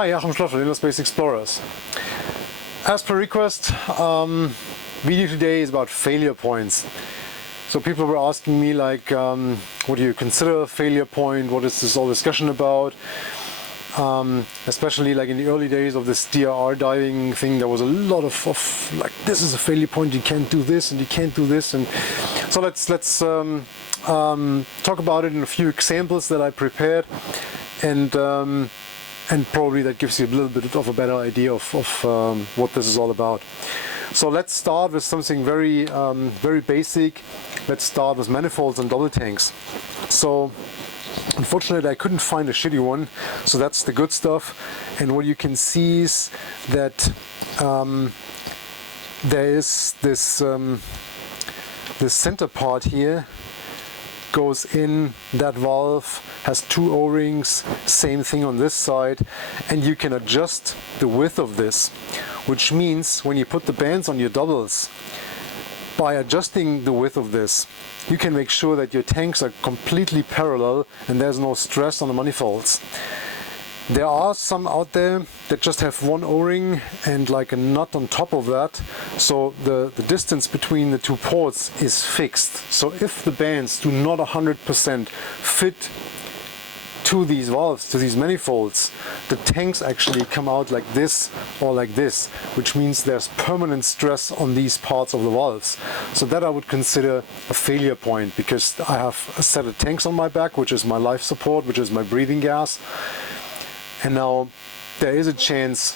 Hi, Achim Schloss from InnerSpace Explorers. As per request, video today is about failure points. So people were asking me like, what do you consider a failure point? What is this all discussion about? Especially like in the early days of this DIR-Diving thing, there was a lot of like, this is a failure point, you can't do this and you can't do this. And so let's talk about it in a few examples that I prepared, and probably that gives you a little bit of a better idea of what this is all about. So let's start with something very basic. Let's start with manifolds and double tanks. So unfortunately I couldn't find a shitty one, so that's the good stuff. And what you can see is that there is this center part here goes in, that valve has two O-rings, same thing on this side, and you can adjust the width of this, which means when you put the bands on your doubles, by adjusting the width of this, you can make sure that your tanks are completely parallel and there's no stress on the manifolds. There are some out there that just have one O-ring and like a nut on top of that, so the distance between the two ports is fixed. So if the bands do not 100% fit to these valves, to these manifolds, the tanks actually come out like this or like this, which means there's permanent stress on these parts of the valves. So that I would consider a failure point, because I have a set of tanks on my back, which is my life support, which is my breathing gas. And now there is a chance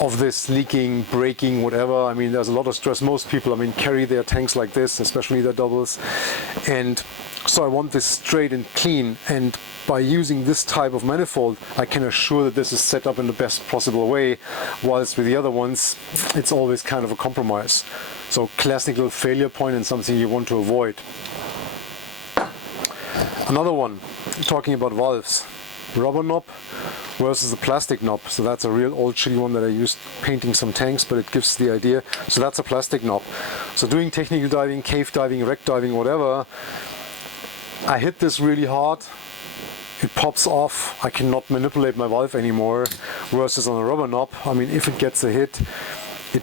of this leaking, breaking, whatever. I mean, there's a lot of stress. Most people, I mean, carry their tanks like this, especially their doubles. And so I want this straight and clean. And by using this type of manifold, I can assure that this is set up in the best possible way. Whilst with the other ones, it's always kind of a compromise. So classical failure point and something you want to avoid. Another one, talking about valves. Rubber knob versus a plastic knob. So that's a real old shitty one that I used painting some tanks, but it gives the idea. So that's a plastic knob. So doing technical diving, cave diving, wreck diving, whatever, I hit this really hard, it pops off, I cannot manipulate my valve anymore. Versus on a rubber knob, I mean, if it gets a hit, it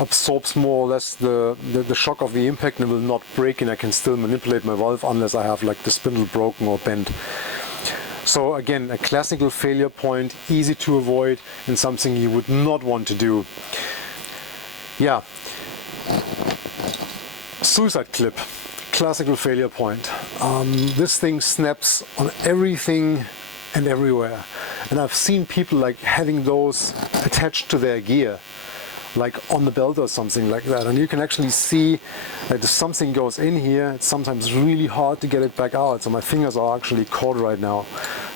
absorbs more or less the shock of the impact and will not break, and I can still manipulate my valve unless I have like the spindle broken or bent. So again, a classical failure point, easy to avoid and something you would not want to do. Yeah. Suicide clip, classical failure point. This thing snaps on everything and everywhere. And I've seen people like having those attached to their gear, like on the belt or something like that. And you can actually see that if something goes in here, it's sometimes really hard to get it back out. So my fingers are actually caught right now.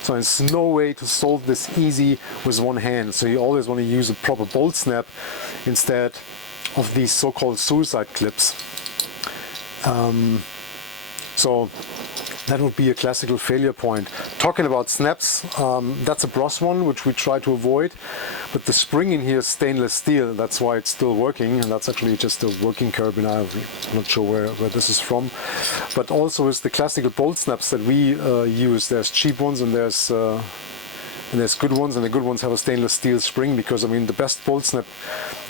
So there's no way to solve this easy with one hand. So you always want to use a proper bolt snap instead of these so-called suicide clips. So that would be a classical failure point. Talking about snaps, that's a brass one, which we try to avoid. But the spring in here is stainless steel, that's why it's still working. And that's actually just a working carabiner. I'm not sure where this is from. But also with the classical bolt snaps that we use, there's cheap ones and there's good ones. And the good ones have a stainless steel spring, because I mean the best bolt snap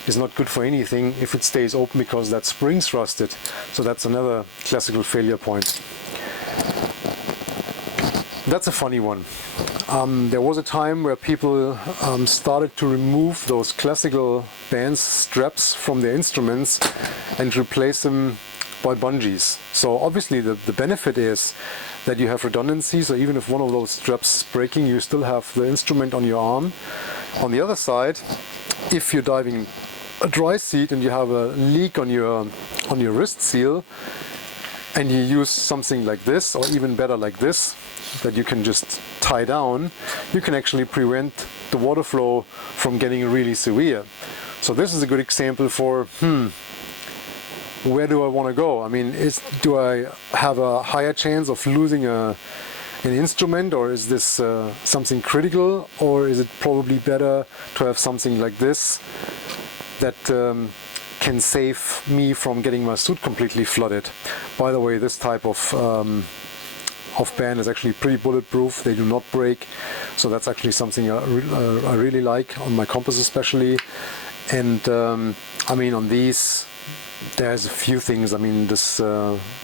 is not good for anything if it stays open, because that spring's rusted. So that's another classical failure point. That's a funny one. There was a time where people started to remove those classical bands, straps from their instruments and replace them by bungees. So obviously the benefit is that you have redundancy, so even if one of those straps is breaking, you still have the instrument on your arm. On the other side, if you're diving a dry seat and you have a leak on your wrist seal, and you use something like this, or even better like this, that you can just tie down, you can actually prevent the water flow from getting really severe. So this is a good example for, where do I want to go? I mean, do I have a higher chance of losing an instrument, or is this something critical, or is it probably better to have something like this that can save me from getting my suit completely flooded? By the way, this type of of band is actually pretty bulletproof. They do not break, so that's actually something I really like on my compass especially. And I mean, on these there's a few things. I mean, this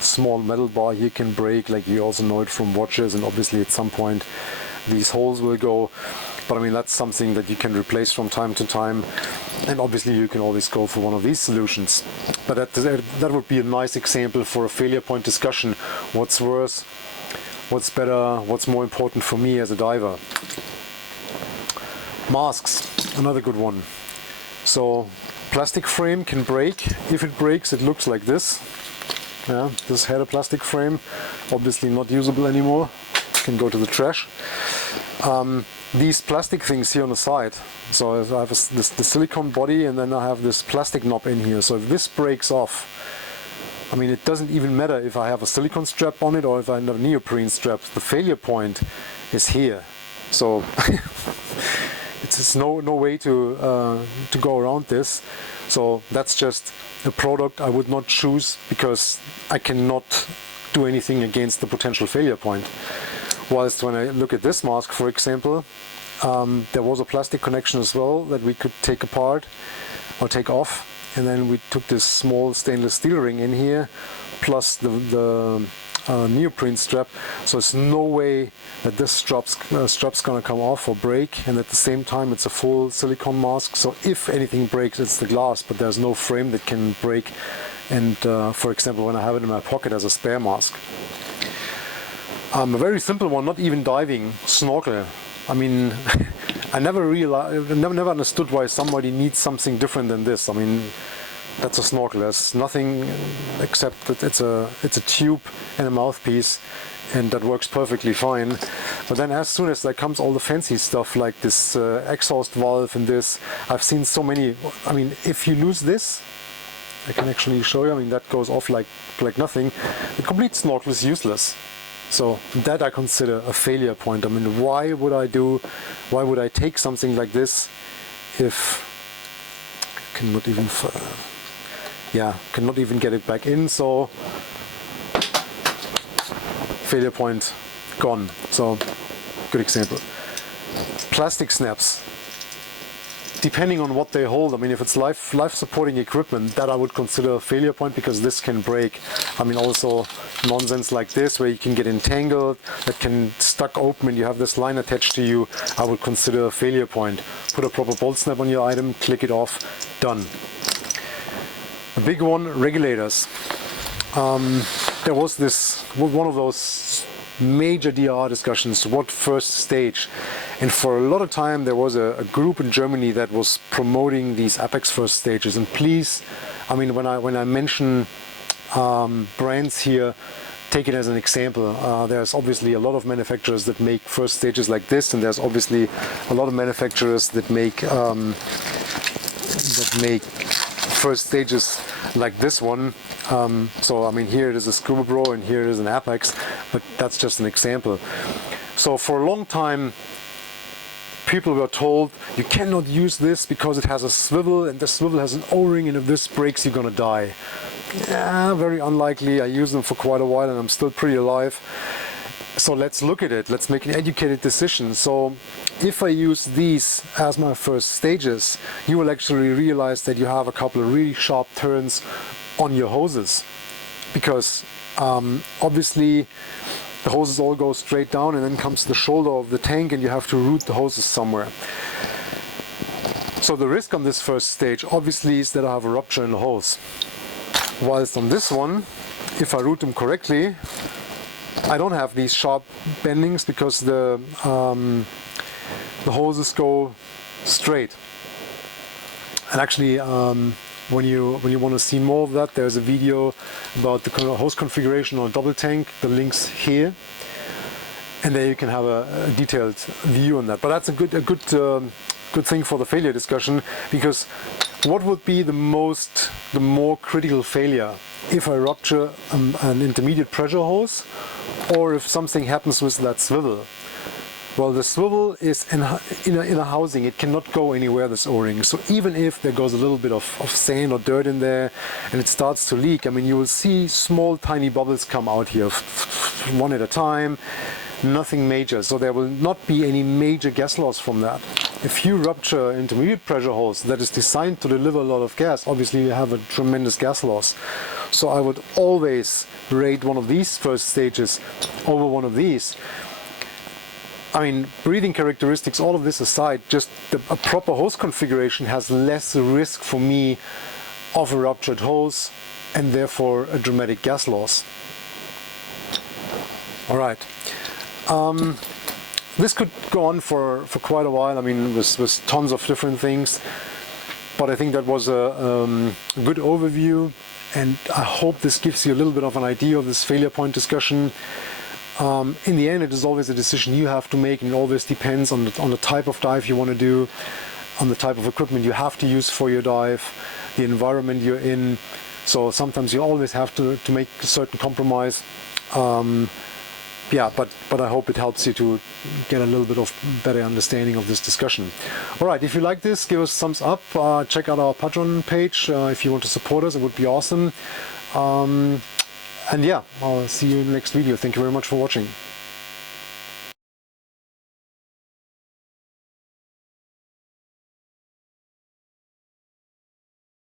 small metal bar here can break, like you also know it from watches, and obviously at some point these holes will go. But I mean, that's something that you can replace from time to time, and obviously you can always go for one of these solutions. But that would be a nice example for a failure point discussion. What's worse, what's better, what's more important for me as a diver. Masks, another good one. So plastic frame can break. If it breaks, it looks like this. Yeah, this had a plastic frame, obviously not usable anymore, can go to the trash. These plastic things here on the side, so I have the silicone body, and then I have this plastic knob in here. So if this breaks off, I mean, it doesn't even matter if I have a silicone strap on it or if I have a neoprene strap. The failure point is here, so it's no way to go around this. So that's just a product I would not choose, because I cannot do anything against the potential failure point. Whilst when I look at this mask, for example, there was a plastic connection as well that we could take apart or take off, and then we took this small stainless steel ring in here, plus the neoprene strap. So it's no way that this strap's gonna come off or break, and at the same time it's a full silicone mask. So if anything breaks, it's the glass, but there's no frame that can break. And for example, when I have it in my pocket as a spare mask. A very simple one, not even diving, snorkel. I mean, I never understood why somebody needs something different than this. I mean, that's a snorkel. There's nothing except that it's a tube and a mouthpiece, and that works perfectly fine. But then as soon as there comes all the fancy stuff like this exhaust valve and this, I've seen so many. I mean, if you lose this, I can actually show you. I mean, that goes off like nothing. The complete snorkel is useless. So that I consider a failure point. I mean, why would I take something like this if I cannot even get it back in? So failure point gone. So good example. Plastic snaps. Depending on what they hold, I mean, if it's life supporting equipment, that I would consider a failure point, because this can break. I mean, also nonsense like this where you can get entangled, that can stuck open and you have this line attached to you, I would consider a failure point. Put a proper bolt snap on your item, click it off, done. A big one, regulators. There was one of those major DIR discussions, what first stage, and for a lot of time there was a group in Germany that was promoting these Apex first stages. And please, I mean, when I mention brands here, take it as an example. There's obviously a lot of manufacturers that make first stages like this, and there's obviously a lot of manufacturers that make first stages like this one. So I mean, here it is a Scuba Bro and here it is an Apex, but that's just an example. So for a long time people were told you cannot use this because it has a swivel, and the swivel has an O-ring, and if this breaks you're gonna die. Yeah, very unlikely. I use them for quite a while and I'm still pretty alive. So let's look at it, let's make an educated decision. So if I use these as my first stages, you will actually realize that you have a couple of really sharp turns on your hoses, because obviously the hoses all go straight down, and then comes the shoulder of the tank and you have to route the hoses somewhere. So the risk on this first stage obviously is that I have a rupture in the hose. Whilst on this one, if I route them correctly, I don't have these sharp bendings, because the hoses go straight. And actually, when you want to see more of that, there's a video about the hose configuration on a double tank. The link's here, and there you can have a detailed view on that. But that's a good thing for the failure discussion, because what would be the more critical failure? If I rupture an intermediate pressure hose, or if something happens with that swivel? Well, the swivel is in a housing, it cannot go anywhere, this O-ring. So even if there goes a little bit of sand or dirt in there and it starts to leak, I mean, you will see small tiny bubbles come out here. one at a time, nothing major. So there will not be any major gas loss from that. If you rupture intermediate pressure hose that is designed to deliver a lot of gas, obviously you have a tremendous gas loss. So I would always rate one of these first stages over one of these. I mean, breathing characteristics, all of this aside, just a proper hose configuration has less risk for me of a ruptured hose and therefore a dramatic gas loss. All right. This could go on for quite a while. I mean, with tons of different things, but I think that was a good overview, and I hope this gives you a little bit of an idea of this failure point discussion. In the end, it is always a decision you have to make, and it always depends on the type of dive you want to do, on the type of equipment you have to use for your dive, the environment you're in. So sometimes you always have to make a certain compromise. Yeah, but I hope it helps you to get a little bit of better understanding of this discussion. All right, if you like this, give us a thumbs up. Check out our Patreon page if you want to support us. It would be awesome. And yeah, I'll see you in the next video. Thank you very much for watching.